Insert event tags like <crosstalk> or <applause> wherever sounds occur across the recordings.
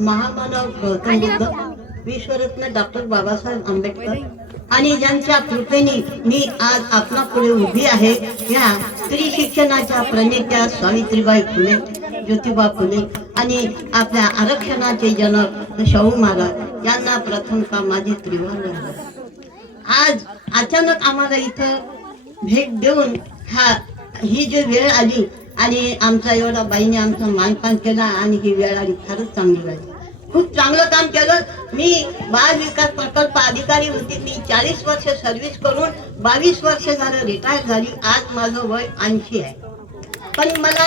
महामानव गौतम बुद्ध विश्वरत्न डॉक्टर बाबासाहेब आंबेडकर आणि ज्यांच्या कृपेने मी आज आपला पुढे उभी आहे या स्त्री शिक्षणाच्या प्रणेत्या सावित्रीबाई फुले ज्योतिबा फुले आणि आपल्या आरक्षणाचे जनक शाहू महाराज यांना प्रथम का माझी त्रिवार आज अचानक आम्हाला इथं भेट देऊन हा ही जी वेळ आली आणि आमचा एवढा बाईने आमचं मानपान केला आणि ही वेळ आली फारच चांगली झाली खूप चांगलं काम केलं. मी बाल विकास प्रकल्प अधिकारी होती. मी चाळीस वर्ष सर्व्हिस करून बावीस वर्ष झालं रिटायर झाली. आज माझं वय ऐंशी आहे. पण मला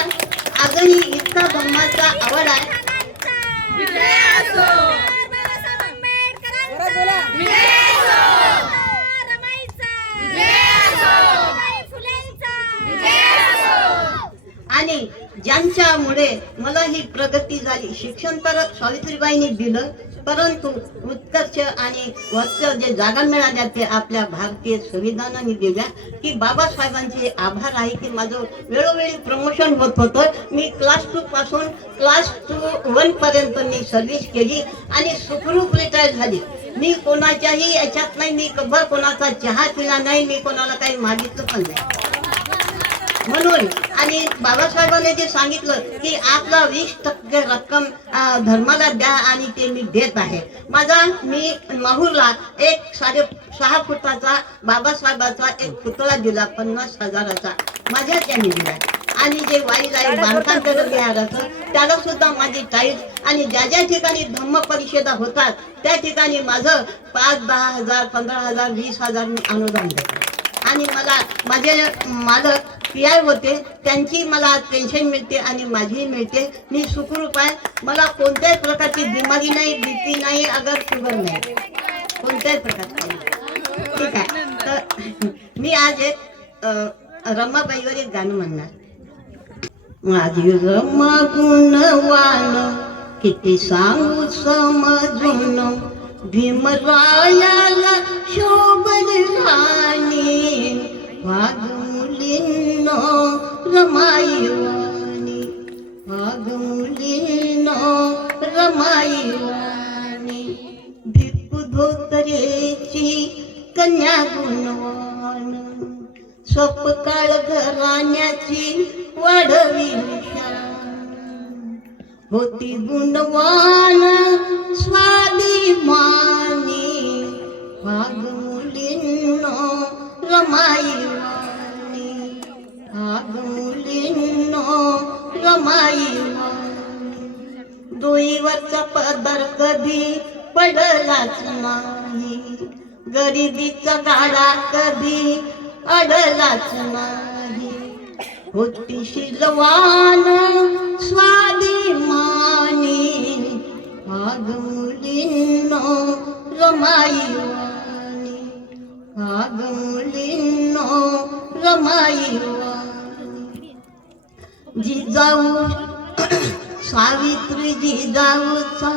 अजूनही इतका धर्माचा आवड आहे. ज्यांच्यामुळे मला ही प्रगती झाली. शिक्षण तर सावित्रीबाईंनी दिलं परंतु उत्कर्ष आणि वत्स जे जागा मिळाल्या ते आपल्या भारतीय संविधानाने दिल्या. की बाबासाहेबांचे आभार आहे की माझं वेळोवेळी प्रमोशन होत होतं. मी क्लास टू पासून क्लास टू वन पर्यंत मी सर्व्हिस केली आणि सुखरूप रिटायर झाली. मी कोणाच्याही याच्यात नाही मी कब्बर कोणाचा चहा पिला नाही मी कोणाला काही मागितलं पण नाही. आणि बाबासाहेबांनी जे सांगितलं की आपला वीस टक्के रक्कम धर्माला द्या आणि ते मी देत आहे. माझा मी माहूरला एक साडे सहा फुटाचा बाबासाहेबाचा एक पुतळा दिला पन्नास हजाराचा. माझ्या त्यांनी दिला आणि जे आहे बांधकाम करत बिहाराचं त्याला सुद्धा माझी टाईट आणि ज्या ज्या ठिकाणी धम्म परिषदा होतात त्या ठिकाणी माझं पाच दहा हजार पंधरा हजार वीस हजार मी अनुदान देतो. आणि मला माझे मालक पी आय होते त्यांची मला पेन्शन मिळते आणि माझीही मिळते. मी सुखरूप आहे. मला कोणत्याही प्रकारची बिमारी नाही भीती नाही अगर शुगर नाही. कोणत्याही प्रकारची. ठीक आहे. तर <laughs> मी आज एक रमाबाईवर एक गाणं म्हणणार. माझी रमा गुणवान किती सांगू समजून. भीमरायाला शोभ वाघ मुलींनो रमाईवाणी वाघ मुलींनो रमाईवाणी भिक्खू धोतरेची कन्या गुणवान स्वपकाळ घराण्याची वाढवी शान होती गुणवान स्वाभिमानी वाघ मुलींनो रमाईवाणी माई. डोईवरचा पदर कधी पडलाच नाही. गरिबीचा गाडा कधी अडलाच नाही. होती शिलवान स्वाभिमानी. वाघ मुलींनो रमाईवाणी वाघ मुलींनो रमाईवाणी जाऊ. सावित्रीजी जाऊचा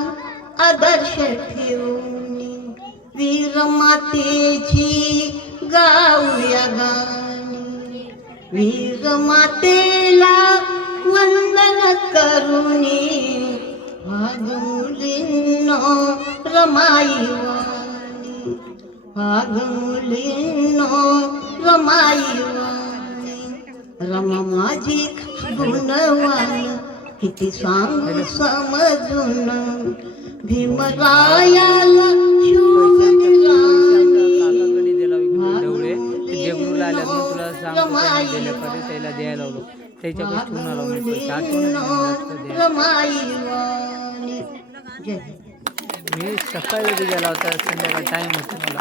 आदर्श ठेवून वीर मातेची गाऊया गाणी. वीर मातेला वंदन करुणी वाघ मुलींनो रमाईवाणी वाघ मुलींनो रमाईवाणी रमा माझी गुणवान किती सांगू समजून? भीमरायाला. मी सकाळी गेला होता संध्याकाळ टाइम होता मला.